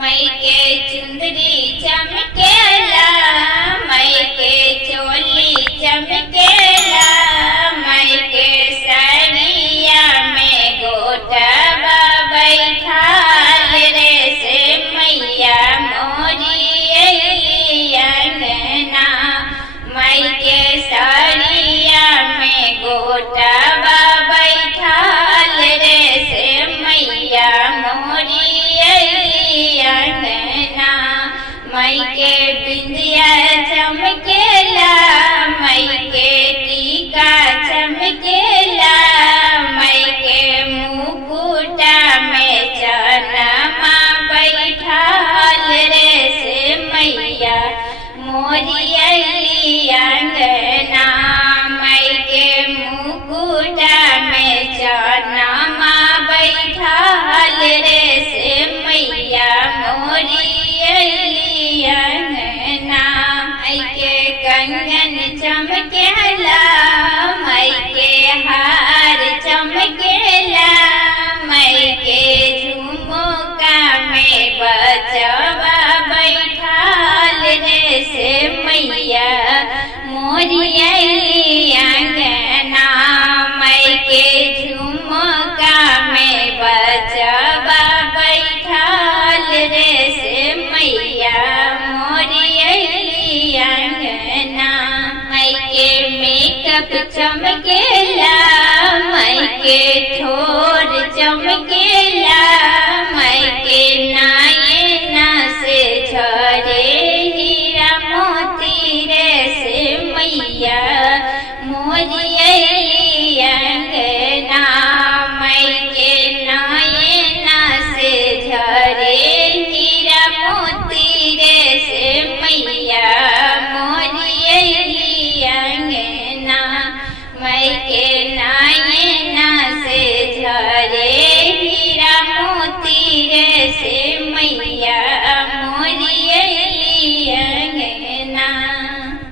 मई के चुंदरी चमकेला, मई के चोली चमकेला, मई के साड़िया में गोटवा बैठाल रे से मैया मोरी अंगना। मई के साड़िया में गोटवा बैठाल रे से मैया मोरी अंगना। मई के बिंदिया चमकेला, मई के टीका चमकेला, मई के मुकुटा में चनमा बैठाल रे से मैया मोरी अंगना। मई के मुकुटा में चनमा बैठाल रे से मैया मोरी अंगना। मई के कंगन चमकेला, मई के हार चमकेला, मई के झुमका में बचवा बैठाल रे से मैया मोरी अंगना। मई के झुमका में बचवा बैठाल रे से मैया मोरी अंगना। मई के मेकअप चमके